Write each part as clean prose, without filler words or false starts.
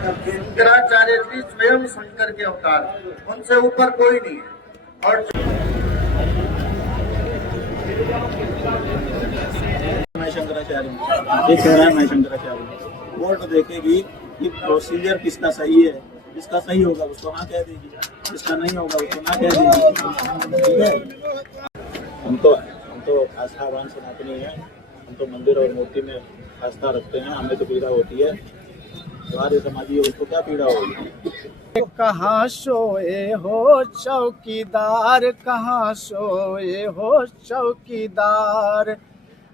शंकराचार्य जी स्वयं शंकर के अवतार, उनसे ऊपर कोई नहीं है। और मैं शंकराचार्य हूँ, ये कह रहा है मैं शंकराचार्य हूँ। कोर्ट देखेगी कि प्रोसीजर किसका सही है, जिसका सही होगा उसको हाँ कह देगी, जिसका नहीं होगा उसको ना कह देगी। ठीक है, हम तो आस्थावान सनातनी है, हम तो मंदिर और मूर्ति में आस्था रखते हैं, हमें तो पीड़ा होती है। हमारे समाजी है उसको क्या पीड़ा होगी। कहाँ सोए हो चौकीदार, कहाँ सोए हो चौकीदार।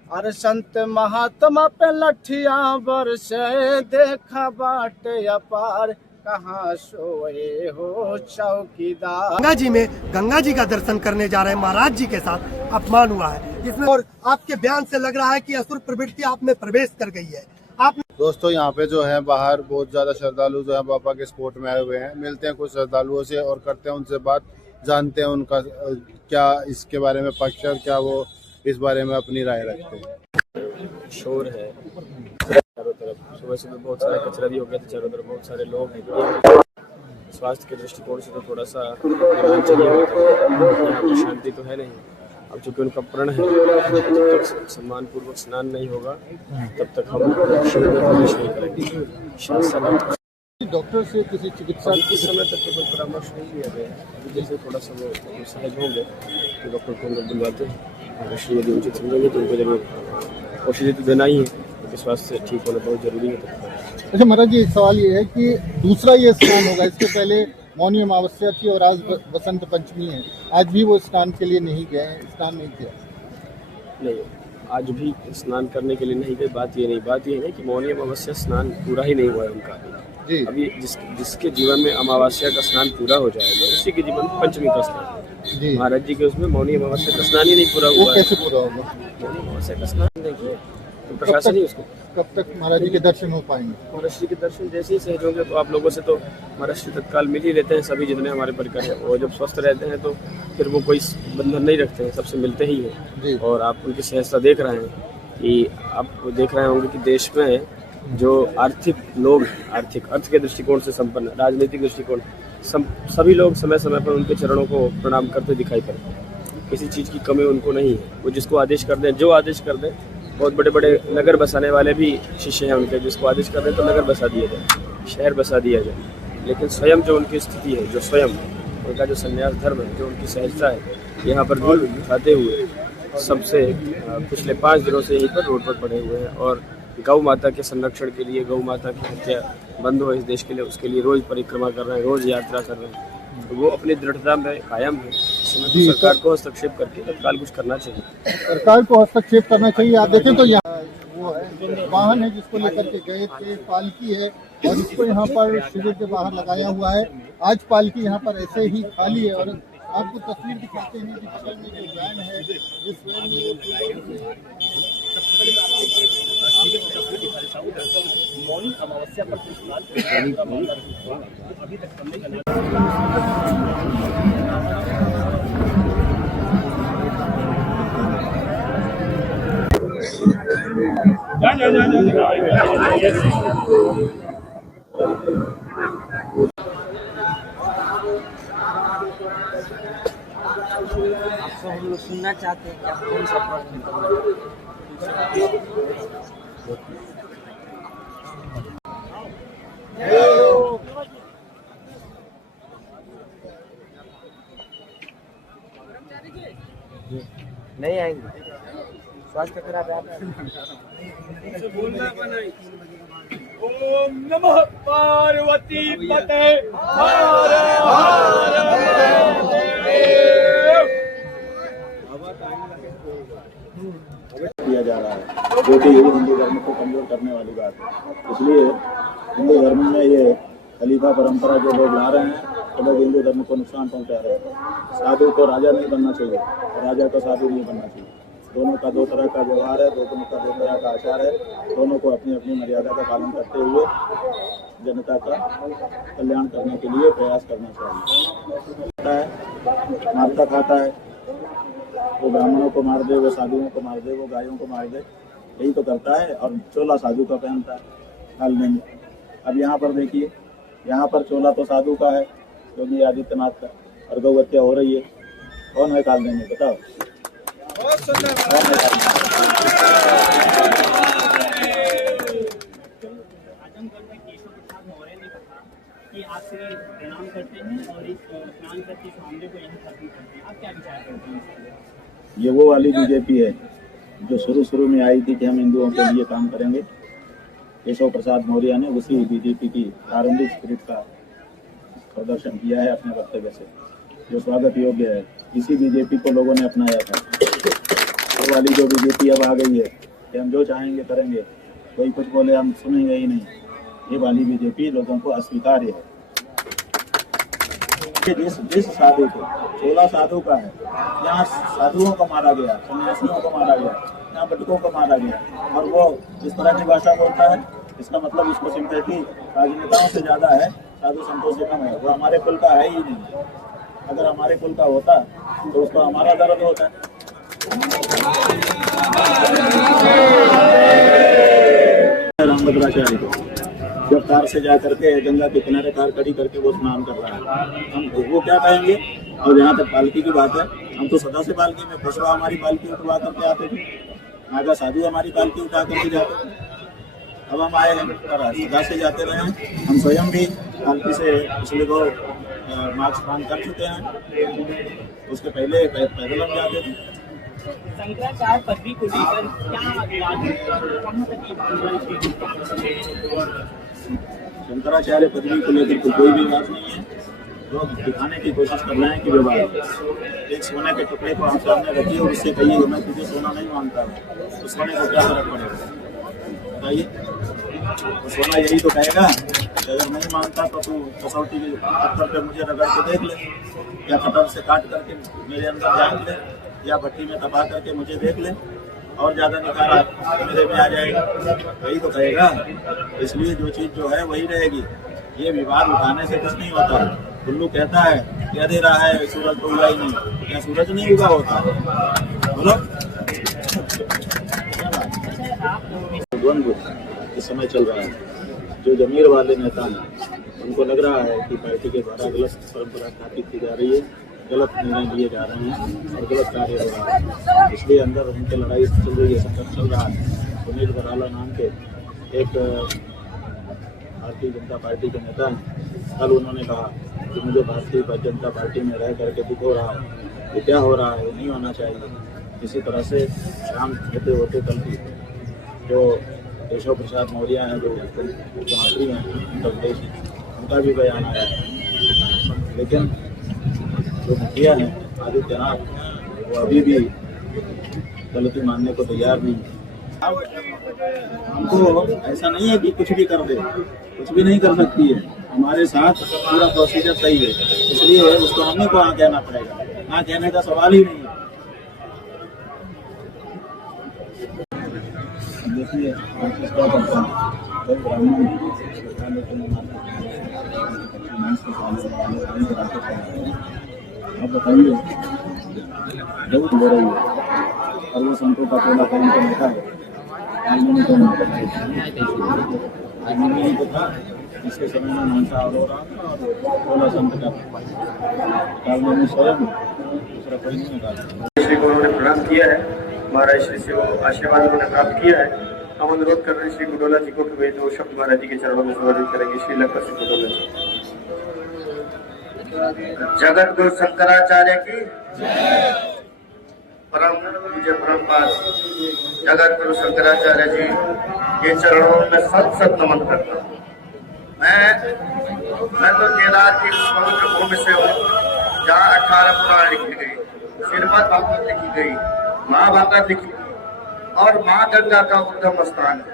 अरे संत महात्मा पे लठियां बरसे, देखा बाटे अपार, कहाँ सोए हो चौकीदार। गंगा जी में गंगा जी का दर्शन करने जा रहे हैं महाराज जी के साथ अपमान हुआ है इसमें, और आपके बयान से लग रहा है कि असुर प्रवृत्ति आप में प्रवेश कर गई है। आप दोस्तों यहाँ पे जो है बाहर बहुत ज़्यादा श्रद्धालु जो है बाबा के स्पोर्ट में आए हुए हैं। मिलते हैं कुछ श्रद्धालुओं से और करते हैं उनसे बात, जानते हैं उनका क्या इसके बारे में पक्ष है और क्या वो इस बारे में अपनी राय रखते हैं। शोर है चारों तरफ, सुबह सुबह बहुत सारा कचरा भी हो गया था चारों तरफ, बहुत सारे लोग हैं। स्वास्थ्य के दृष्टिकोण से तो थोड़ा सा चाहिए होता है, यहाँ पर शांति तो है नहीं। अब चूंकि उनका प्रण है, जब तक सम्मान पूर्वक स्नान नहीं होगा तब तक हम शिविर में प्रवेश नहीं करेंगे। शासन डॉक्टर से किसी चिकित्सा इस समय तक तो कोई परामर्श नहीं लिया गया है। अभी जैसे थोड़ा सा वो सहज होंगे तो डॉक्टर को हम लोग बुलवाते हैं, अगर यदि उचित समझेंगे तो उनको जरूर औषधि तो देना ही है, क्योंकि स्वास्थ्य ठीक होना बहुत जरूरी है। अच्छा महाराज जी, एक सवाल ये है कि दूसरा ये स्नान होगा, इसके पहले मौनी अमावस्या थी और आज बसंत पंचमी है, आज भी वो स्नान के लिए नहीं गए, स्नान नहीं किया? नहीं, आज भी स्नान करने के लिए नहीं गए। बात ये है कि मौनी अमावस्या स्नान पूरा ही नहीं हुआ है उनका जी। अभी जिसके जीवन में अमावस्या का स्नान पूरा हो जाएगा उसी के जीवन में पंचमी का स्नान जी। महाराज जी के उसमें मौनी अमावस्या का स्नान ही नहीं पूरा हुआ। कैसे पूरा होगा? मौनी अमावस्या का स्नान देखिए तो प्रशासन ही उसको कब तक महाराज जी के दर्शन हो पाएंगे? महाराज जी के दर्शन जैसे ही सहज होंगे तो आप लोगों से तो महाराज जी तत्काल मिल ही रहते हैं, सभी जितने हमारे परिकर हैं। और जब स्वस्थ रहते हैं तो फिर वो कोई बंधन नहीं रखते हैं, सबसे मिलते ही हैं। और आप उनकी सहजता देख रहे हैं कि आप देख रहे होंगे कि देश में जो आर्थिक लोग अर्थ के दृष्टिकोण से संपन्न, राजनीतिक दृष्टिकोण, सभी लोग समय समय पर उनके चरणों को प्रणाम करते दिखाई पड़ते हैं। किसी चीज़ की कमी उनको नहीं है, वो जिसको आदेश कर दें, जो आदेश कर दें। बहुत बड़े बड़े नगर बसाने वाले भी शिष्य हैं उनके, जिसको आदेश कर दें तो नगर बसा दिया जाए, शहर बसा दिया जाए। लेकिन स्वयं जो उनकी स्थिति है, जो स्वयं उनका जो संन्यास धर्म है, जो उनकी सहजता है, यहाँ पर धूल उठाते हुए सबसे पिछले 5 दिनों से यहीं पर रोड पर पड़े हुए हैं। और गौ माता के संरक्षण के लिए, गौ माता की हत्या बंद हो इस देश के लिए, उसके लिए रोज परिक्रमा कर रहे हैं, रोज यात्रा कर रहे हैं। तो वो अपनी दृढ़ता में कायम है। तो सरकार को हस्तक्षेप करके तत्काल कुछ करना चाहिए। सरकार को हस्तक्षेप करना चाहिए। आप देखें तो यहाँ वो है वाहन है जिसको लेकर के गए थे, पालकी है और इसको यहाँ पर शिविर के बाहर लगाया हुआ है। आज पालकी यहाँ पर ऐसे ही खाली है और आपको तस्वीर दिखाते हैं कि बगल में जो वैन है, जिस वैन में मौनी अमावस्या पर अभी तक करने का आपको हम लोग सुनना चाहते हैं कि आप कौन सा प्रश्न नहीं आएंगे? स्वास्थ्य खराब है आपका। बोलना नहीं। ओम नमः पार्वती पते हर किया जा रहा है, जो कि हिंदू धर्म को कमजोर करने वाली बात है। इसलिए हिंदू धर्म में ये खलीफा परंपरा जो लोग ला रहे हैं तो लोग हिंदू धर्म को नुकसान पहुंचा रहे हैं। साधु को राजा नहीं बनना चाहिए, राजा को साधु नहीं बनना चाहिए। दोनों का 2 तरह का व्यवहार है, दोनों का 2 तरह का आचार है। दोनों को अपनी अपनी मर्यादा का पालन करते हुए जनता का कल्याण करने के लिए प्रयास करना चाहिए। मारता खाता है, वो ब्राह्मणों को मार दे, वो साधुओं को मार दे, वो गायों को मार दे, यही तो करता है। और चोला साधु का पहनता है, हाल नहीं। अब यहाँ पर देखिए, यहाँ पर चोला तो साधु का है, योगी आदित्यनाथ का, और गौ हत्या हो रही है। कौन है काल में, बताओ? आजमगढ़ में केशव प्रसाद मौर्य ने कहा कि आप श्री प्रणाम करते हैं और इस स्नान करके इस मामले को यहाँ खत्म करते हैं, आप क्या विचार करते हैं? ये वो वाली बीजेपी है जो शुरू में आई थी कि हम हिंदुओं के लिए काम करेंगे। केशव प्रसाद मौर्य ने उसी बीजेपी की प्रारंभिक स्पिरिट का प्रदर्शन किया है अपने वक्तव्य से, जो स्वागत योग्य है। इसी बीजेपी को लोगों ने अपनाया था। वो वाली जो बीजेपी अब आ गई है कि हम जो चाहेंगे करेंगे, कोई कुछ बोले हम सुनेंगे ही नहीं, ये वाली बीजेपी लोगों को अस्वीकार्य है। जिस साधु को, चोला साधु का है, यहाँ साधुओं को मारा गया, सन्यासियों को मारा गया, यहाँ बटुकों को मारा गया, और वो इस तरह की भाषा बोलता है, इसका मतलब उसको सिंपैथी राजनेताओं से ज्यादा है, साधु संतों से कम है। वो हमारे कुल का है ही नहीं। अगर हमारे कुल का होता तो उसको हमारा दर्द होता। रामभद्राचार्य को जब कार से जा करके गंगा के किनारे कार खड़ी करके वो स्नान कर रहा है, हम वो क्या कहेंगे? और यहाँ तक पालकी की बात है, हम तो सदा से पालकी में, पशुआ हमारी पालकी उठवा करके आते थे, आगा साधु हमारी पालकी उठा करके जाते थे। अब हम आए हैं सदा से जाते रहे हैं। हम स्वयं भी पालकी से पिछले 2 मार्च स्नान कर चुके हैं। उसके पहले पैदल हम जाते थे। शंकराचार्य पदवी को लेकर क्या विवाद है? कहाँ तक ये बात? शंकराचार्य पदवी को लेकर तो कोई भी बात नहीं है। लोग दिखाने की कोशिश कर रहे हैं कि विवाद है। एक सोने के टुकड़े को आप सामने रखिए और उससे कहिए मैं तुझे सोना नहीं मानता, तो सोने को क्या फर्क पड़ेगा? बताइए, तो सोना यही तो कहेगा कि अगर नहीं मानता तो तू कसौटी के पत्थर पे मुझे रगड़ के देख ले, या कटर से काट करके मेरे अंदर झाँक ले, या भट्टी में तपा करके मुझे देख ले, और ज्यादा निकारा मेरे में आ जाएगा, वही तो कहेगा। इसलिए जो चीज जो है वही रहेगी। ये विवाद उठाने से कुछ नहीं होता। उल्लू कहता है क्या दे रहा है, सूरज तो उगा ही नहीं, क्या सूरज नहीं उगा होता? बोलो। द्वंद्व इस समय चल रहा है। जो जमीर वाले नेता हैं उनको लग रहा है कि पार्टी के द्वारा गलत परंपरा स्थापित की जा रही है, गलत निर्णय लिए जा रहे हैं और गलत कार्य हो रहा है। इसलिए अंदर उनके लड़ाई चल रही है, संकट चल रहा है। सुनील बराला नाम के एक भारतीय जनता पार्टी के नेता हैं। कल उन्होंने कहा कि मुझे भारतीय जनता पार्टी में रह करके दुख हो रहा है। ये क्या हो रहा है, नहीं होना चाहिए। इसी तरह से शाम होते होते कल भी जो केशव प्रसाद मौर्य हैं, जो मुख्यमंत्री हैं उत्तर प्रदेश, उनका भी बयान आया है। लेकिन जो मुखिया हैं आदित्यनाथ, वो अभी भी गलती मानने को तैयार नहीं। हमको ऐसा नहीं है कि कुछ भी कर दे, कुछ भी नहीं कर सकती है। हमारे साथ पूरा प्रोसीजर सही है, इसलिए उसको हमें को हाँ कहना पड़ेगा, ना कहने का सवाल ही नहीं है। देखिए क्या करता है, ब्राह्मण आप बताइए, बहुत हो रही है और वो संतों का टोला कहीं पर बैठा है। आलमी को नहीं था, इसके समय में मनसा हो रहा था और टोला संत का कालमी स्वयं दूसरा कोई नहीं निकाला। श्री गुरु ने प्रणाम किया है, महाराज श्री से आशीर्वाद उन्होंने प्राप्त किया है। हम अनुरोध कर रहे हैं श्री गुडोला जी को कि वे 2 शब्द महाराज जी के चरणों में संवादित करेंगे। श्री लक्ष्मण श्री गुडोला जी। जगत गुरु शंकराचार्य की परम पूज्य परमपाद जगत गुरु शंकराचार्य जी के चरणों में सत नमन करता हूँ। मैं तो केदार की उस पवित्र भूमि से हूँ जहाँ 18 पुराण लिखी गई, श्रीमद् भागवत लिखी गई, महाभारत लिखी और माँ गंगा का उद्गम स्थान है।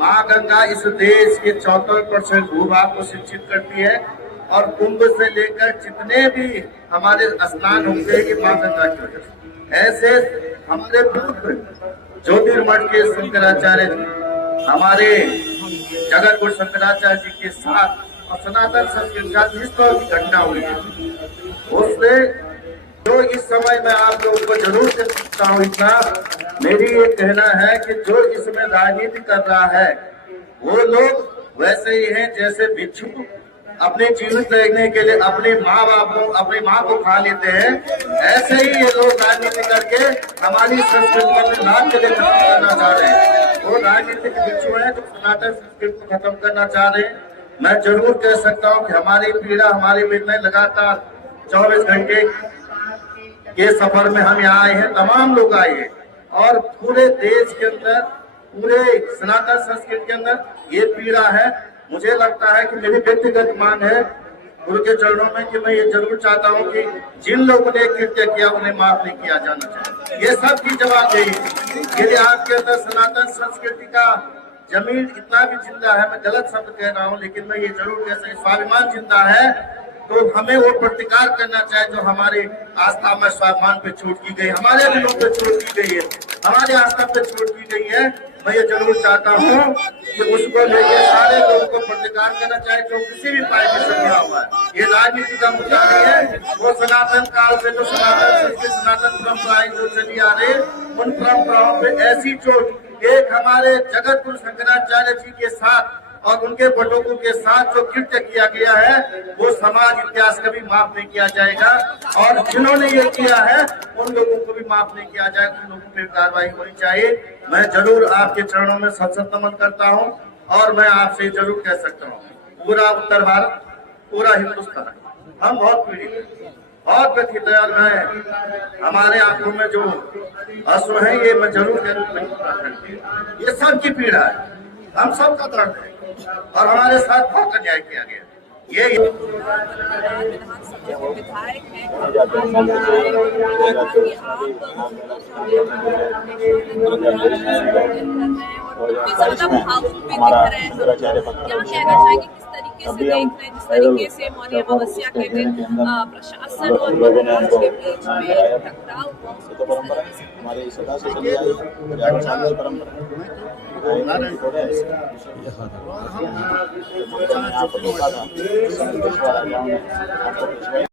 माँ गंगा इस देश के 74% भूभाग को सिंचित करती है और कुंभ से लेकर जितने भी हमारे स्नान होंगे ये माँ गंगा की वजह से। ऐसे हमारे पुत्र ज्योतिर्मठ के शंकराचार्य जी, हमारे जगत गुरु शंकराचार्य जी के साथ और सनातन संस्कृति के साथ इस तरह की घटना हुई है, उससे जो इस समय में आप लोगों को जरूर से पूछता हूँ, इतना मेरी ये कहना है कि जो इसमें राजनीति कर रहा है वो लोग वैसे ही हैं जैसे भिक्षु अपने जीवन देखने के लिए अपने माँ बाप को, अपनी माँ को खा लेते हैं, ऐसे ही ये लोग राजनीति करके हमारी संस्कृति में नाच के खत्म करना चाह रहे हैं। वो राजनीतिक भिक्षु हैं जो सनातन संस्कृति को खत्म करना चाह रहे हैं। मैं जरूर कह सकता हूँ कि हमारी पीड़ा, हमारी मिलने लगातार 24 घंटे के सफर में हम यहाँ आए हैं, तमाम लोग आए हैं और पूरे देश के अंदर, पूरे सनातन संस्कृति के अंदर ये पीड़ा है। मुझे लगता है कि मेरी व्यक्तिगत मांग है गुरु के चरणों में कि मैं ये जरूर चाहता हूँ कि जिन लोगों ने कृत्य किया उन्हें माफ नहीं किया जाना चाहिए। ये सब की जवाबदेही यदि आपके अंदर सनातन संस्कृति का जमीन इतना भी जिंदा है, मैं गलत शब्द कह रहा हूँ लेकिन मैं ये जरूर कह सकता, स्वाभिमान जिंदा है तो हमें वो प्रतिकार करना चाहिए जो हमारे आस्था में स्वाभिमान पे छूट की गई, हमारे दिलों पे छूट की गई है, हमारी आस्था पे छूट की गई है। मैं ये जरूर चाहता हूँ कि उसको लेकर सारे लोगों को प्रतिकार करना चाहिए जो किसी भी पार्टी से जुड़ा हुआ है। ये राजनीति का मुद्दा नहीं है, वो सनातन काल से जो सनातन संस्कृति, सनातन परंपराएं जो चली आ रही, उन परंपराओं पे ऐसी चोट एक हमारे जगत गुरु शंकराचार्य जी के साथ और उनके बटोकों के साथ जो कृत्य किया गया है वो समाज इतिहास कभी माफ नहीं किया जाएगा और जिन्होंने ये किया है उन लोगों को भी माफ नहीं किया जाएगा, उन लोगों पर कार्रवाई होनी चाहिए। मैं जरूर आपके चरणों में सत नमन करता हूँ और मैं आपसे जरूर कह सकता हूँ पूरा उत्तर भारत, पूरा हिंदुस्तान हम बहुत पीड़ित हैं, बहुत व्यथित है और मैं हमारे आंखों में जो अश्रु है ये मैं जरूर कह, ये सबकी पीड़ा है, हम सब का दर्द है और हमारे साथ बहुत अन्याय किया गया। ये विधायक हैं ज्यादा भावुक भी दिख रहे हैं। क्या कहना चाहेंगे, किस तरीके से देख रहे हैं, जिस तरीके से मौनी अमावस्या के दिन प्रशासन और महाराज के बीच में टकराव हुआ, हमारी सदा से चली आ रही परंपरा।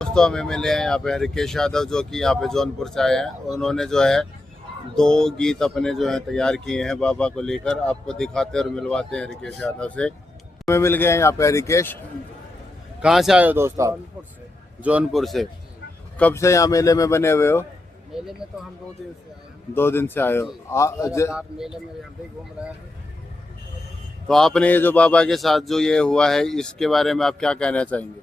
दोस्तों हम MLA हैं यहाँ पे रिकेश यादव जो कि यहाँ पे जौनपुर से आए हैं। उन्होंने जो है 2 गीत अपने जो है तैयार किए हैं बाबा को लेकर, आपको दिखाते और मिलवाते हैं रिकेश यादव से। हमें मिल गए हैं यहाँ पे रिकेश। कहाँ से आए हो दोस्त आप? जौनपुर से। कब से यहाँ मेले में बने हुए हो? मेले में तो हम 2 दिन से आए हैं। 2 दिन से आए हो। मेले में यहाँ पे घूम रहे हैं। तो आपने ये जो बाबा के साथ जो ये हुआ है इसके बारे में आप क्या कहना चाहेंगे?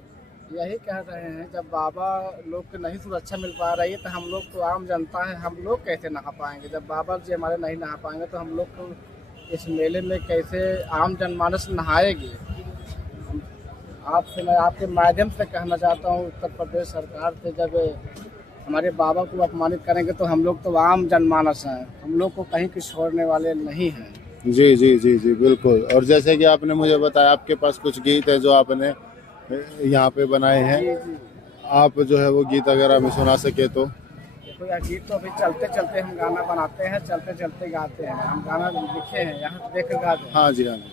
यही कह रहे हैं जब बाबा लोग को नहीं सुरक्षा मिल पा रही है तो हम लोग तो आम जनता है, हम लोग कैसे नहा पाएंगे? जब बाबा जी हमारे नहीं नहा पाएंगे तो हम लोग को इस मेले में कैसे आम जनमानस नहाएगी? आपसे मैं आपके माध्यम से कहना चाहता हूँ उत्तर प्रदेश सरकार से, जब हमारे बाबा को अपमानित करेंगे तो हम लोग तो आम जनमानस हैं, हम लोग को कहीं की छोड़ने वाले नहीं हैं। जी जी जी जी बिल्कुल। और जैसे कि आपने मुझे बताया आपके पास कुछ गीत है जो आपने यहाँ पे बनाए हैं, आप जो है वो गीत अगर हमें सुना सके तो। देखो यह गीत तो अभी चलते चलते हम गाना बनाते हैं, चलते चलते गाते हैं, हम गाना लिखे हैं यहाँ देख गाते हैं। हाँ जी हाँ जी।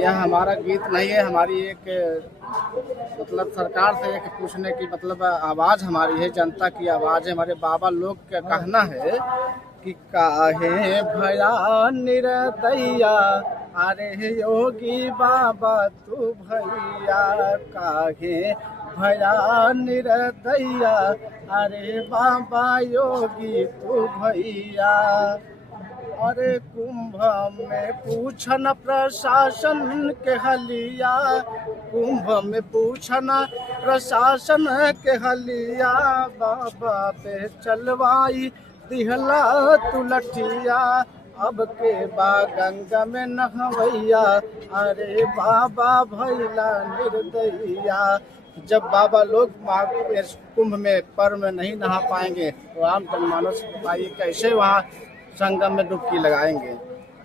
यह हमारा गीत नहीं है, हमारी एक मतलब सरकार से एक पूछने की मतलब आवाज़ हमारी है, जनता की आवाज़ है। हमारे बाबा लोग का कहना है कि काहे भया निरदैया, अरे योगी बाबा तू भैया, काहे भया निरदैया, अरे बाबा योगी तू भैया। अरे कुंभ में पूछन प्रशासन के हलिया, कुंभ में पूछन प्रशासन के हलिया, बाबा पे चलवाई दिहला तू लठिया, अब के बा गंगा में नहवैया, अरे बाबा भैला निर्दयिया। जब बाबा लोग कुंभ में पर्व में नहीं नहा पाएंगे तो आम जनमानस बताइए कैसे वहाँ संगम में डुबकी लगाएंगे?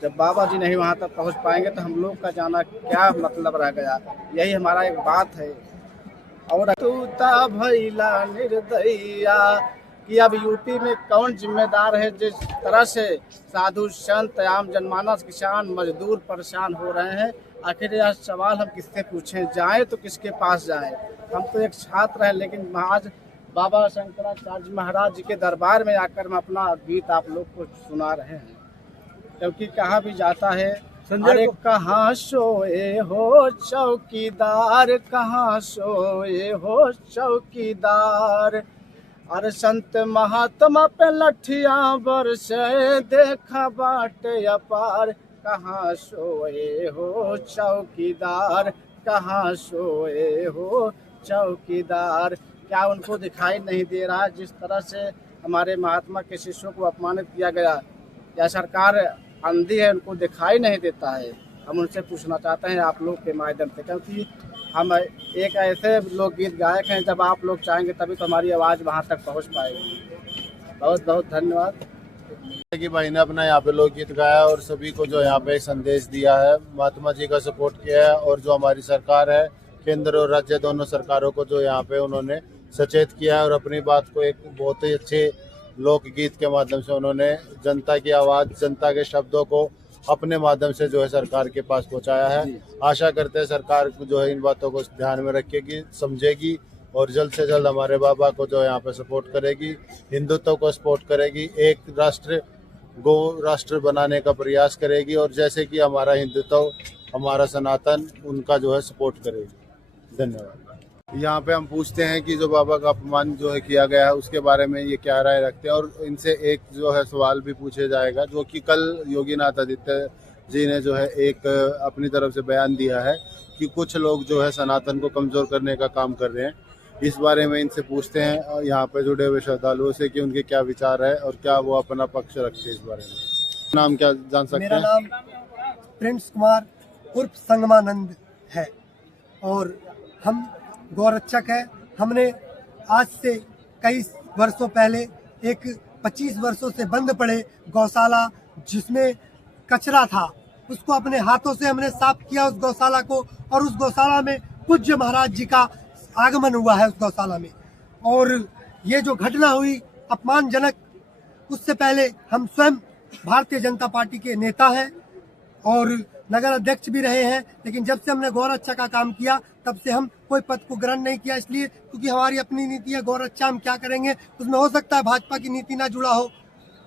जब बाबा जी नहीं वहाँ तक पहुँच पाएंगे तो हम लोग का जाना क्या मतलब रह गया? यही हमारा एक बात है। और तूता भैला निर्दयिया कि अब यूपी में कौन जिम्मेदार है जिस तरह से साधु संत आम जनमानस किसान मजदूर परेशान हो रहे हैं? आखिर यह सवाल हम किससे पूछें, जाएं तो किसके पास जाएं? हम तो एक छात्र हैं, लेकिन आज बाबा शंकराचार्य महाराज जी के दरबार में आकर हम अपना गीत आप लोग को सुना रहे हैं। क्योंकि कहा भी जाता है, अरे कहाँ सोए हो चौकीदार, कहाँ सोए हो चौकीदार। अरे संत महात्मा पे लठियां बरसे, देखा बाटे अपार, कहाँ सोए हो चौकीदार, कहाँ सोए हो चौकीदार। क्या उनको दिखाई नहीं दे रहा जिस तरह से हमारे महात्मा के शिष्यों को अपमानित किया गया? या सरकार अंधी है, उनको दिखाई नहीं देता है? हम उनसे पूछना चाहते हैं आप लोग के माध्यम से, क्योंकि हम एक ऐसे लोकगीत गायक हैं, जब आप लोग चाहेंगे तभी तो हमारी आवाज़ वहाँ तक पहुँच पाएगी। बहुत बहुत धन्यवाद। कि भाई ने अपना यहाँ पे लोकगीत गाया और सभी को जो यहाँ पे एक संदेश दिया है, महात्मा जी का सपोर्ट किया है, और जो हमारी सरकार है, केंद्र और राज्य दोनों सरकारों को जो यहाँ पे उन्होंने सचेत किया है और अपनी बात को एक बहुत ही अच्छे लोकगीत के माध्यम से उन्होंने जनता की आवाज़, जनता के शब्दों को अपने माध्यम से जो है सरकार के पास पहुँचाया है। आशा करते हैं सरकार जो है इन बातों को ध्यान में रखेगी, समझेगी और जल्द से जल्द हमारे बाबा को जो यहाँ पे सपोर्ट करेगी, हिंदुत्व को सपोर्ट करेगी, एक राष्ट्र गो राष्ट्र बनाने का प्रयास करेगी, और जैसे कि हमारा हिंदुत्व, हमारा सनातन, उनका जो है सपोर्ट करेगी। धन्यवाद। यहाँ पे हम पूछते हैं कि जो बाबा का अपमान जो है किया गया है उसके बारे में ये क्या राय रखते हैं, और इनसे एक जो है सवाल भी पूछे जाएगा, जो कि कल योगीनाथ आदित्य जी ने जो है एक अपनी तरफ से बयान दिया है कि कुछ लोग जो है सनातन को कमज़ोर करने का काम कर रहे हैं। इस बारे में इनसे पूछते हैं यहाँ पे जुड़े हुए श्रद्धालुओं से कि उनके क्या विचार है और क्या वो अपना पक्ष रखते हैं इस बारे में। नाम क्या जान सकते हैं? मेरा नाम प्रिंस कुमार उर्फ संगमानंद है और हम गौरक्षक है। हमने आज से कई वर्षों पहले एक 25 वर्षों से बंद पड़े गौशाला जिसमें कचरा था, उसको अपने हाथों से हमने साफ किया उस गौशाला को, और उस गौशाला में पूज्य महाराज जी का आगमन हुआ है उस गौशाला में। और ये जो घटना हुई अपमानजनक, उससे पहले हम स्वयं भारतीय जनता पार्टी के नेता हैं और नगर अध्यक्ष भी रहे हैं, लेकिन जब से हमने गौरक्षा का काम किया तब से हम कोई पद को ग्रहण नहीं किया, इसलिए क्योंकि हमारी अपनी नीति है। गौरक्षा हम क्या करेंगे, उसमें हो सकता है भाजपा की नीति ना जुड़ा हो,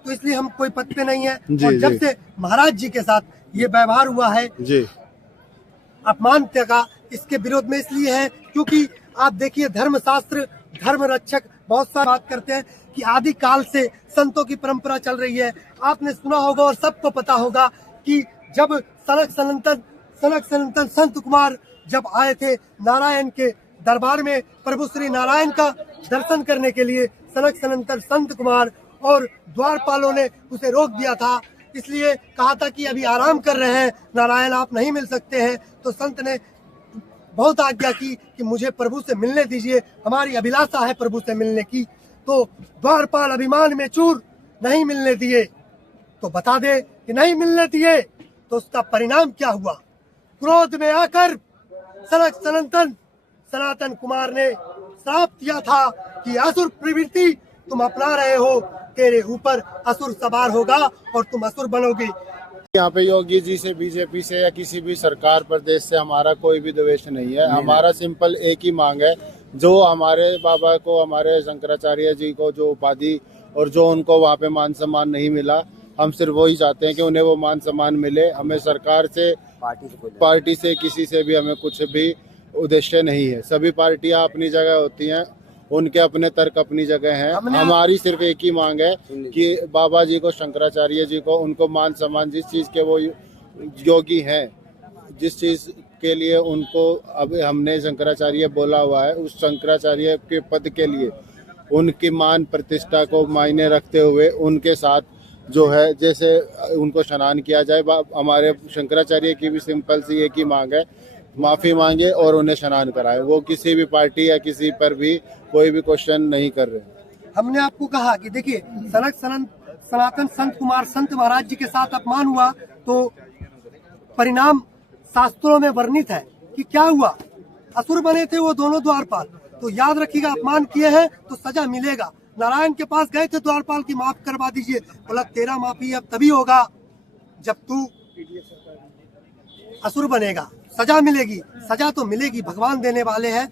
तो इसलिए हम कोई पद पे नहीं है। और जब से महाराज जी के साथ ये व्यवहार हुआ है अपमान का, इसके विरोध में इसलिए है क्योंकि आप देखिए धर्मशास्त्र, धर्म रक्षक बहुत सारी बात करते हैं कि आदि काल से संतों की परंपरा चल रही है। आपने सुना होगा और सबको पता होगा कि जब सनक सनंतन संत कुमार जब आए थे नारायण के दरबार में प्रभु श्री नारायण का दर्शन करने के लिए, सनक सनंतन संत कुमार और द्वारपालों ने उसे रोक दिया था, इसलिए कहा था कि अभी आराम कर रहे हैं नारायण, आप नहीं मिल सकते हैं। तो संत ने बहुत आज्ञा की कि मुझे प्रभु से मिलने दीजिए, हमारी अभिलाषा है प्रभु से मिलने की। तो द्वारपाल अभिमान में चूर नहीं मिलने दिए, तो बता दे कि नहीं मिलने दिए, तो उसका परिणाम क्या हुआ? क्रोध में आकर सनक सनातन कुमार ने श्राप दिया था कि असुर प्रवृत्ति तुम अपना रहे हो, तेरे ऊपर असुर सवार होगा और तुम असुर बनोगे। यहाँ पे योगी जी से, बीजेपी से या किसी भी सरकार प्रदेश से हमारा कोई भी द्वेष नहीं है। हमारा सिंपल एक ही मांग है, जो हमारे बाबा को, हमारे शंकराचार्य जी को जो उपाधि और जो उनको वहाँ पे मान सम्मान नहीं मिला, हम सिर्फ वही चाहते हैं कि उन्हें वो मान सम्मान मिले। हमें सरकार से, पार्टी से, किसी से भी हमें कुछ भी उद्देश्य नहीं है। सभी पार्टियां अपनी जगह होती हैं, उनके अपने तर्क अपनी जगह हैं। हमारी सिर्फ एक ही मांग है कि बाबा जी को, शंकराचार्य जी को, उनको मान सम्मान, जिस चीज़ के वो योगी हैं, जिस चीज़ के लिए उनको अब हमने शंकराचार्य बोला हुआ है, उस शंकराचार्य के पद के लिए उनकी मान प्रतिष्ठा को मायने रखते हुए उनके साथ जो है जैसे उनको स्नान किया जाए। हमारे शंकराचार्य की भी सिंपल सी एक ही मांग है, माफ़ी मांगे और उन्हें स्नान कराए। वो किसी भी पार्टी या किसी पर भी कोई भी क्वेश्चन नहीं कर रहे। हमने आपको कहा कि देखिए सनातन संत कुमार संत महाराज जी के साथ अपमान हुआ, तो परिणाम शास्त्रों में वर्णित है कि क्या हुआ। असुर बने थे वो दोनों द्वारपाल, तो याद रखिएगा अपमान किए हैं तो सजा मिलेगा। नारायण के पास गए थे द्वारपाल की माफ करवा दीजिए, बोला तेरा माफी अब तभी होगा जब तू असुर बनेगा, सजा मिलेगी। सजा तो मिलेगी, भगवान देने वाले हैं,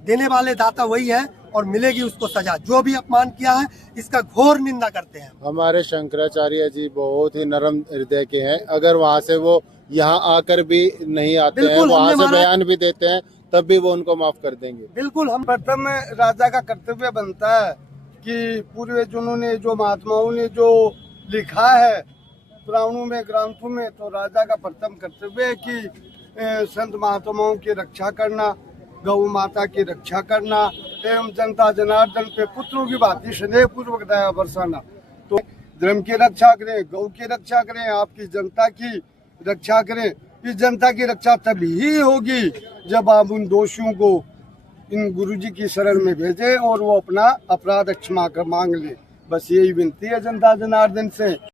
देने वाले दाता वही है, और मिलेगी उसको सजा। जो भी अपमान किया है इसका घोर निंदा करते हैं। हमारे शंकराचार्य जी बहुत ही नरम हृदय के हैं। अगर वहाँ से वो यहाँ आकर भी नहीं आते हैं, वहाँ से बयान भी देते हैं, तब भी वो उनको माफ कर देंगे। बिल्कुल। हम प्रथम राजा का कर्तव्य बनता है कि पूर्वजों ने जो महात्माओं ने जो लिखा है पुराणों में ग्रंथों में, तो राजा का प्रथम कर्तव्य है कि संत महात्माओं की रक्षा करना, गौ माता की रक्षा करना एवं जनता जनार्दन पे पुत्रों की भांति स्नेह पूर्वक दया बरसाना। तो धर्म की रक्षा करें, गौ की रक्षा करें, आपकी जनता की रक्षा करें। इस जनता की रक्षा तभी ही होगी जब आप उन दोषियों को इन गुरुजी की शरण में भेजें और वो अपना अपराध क्षमा कर मांग ले। बस यही विनती है जनता जनार्दन से।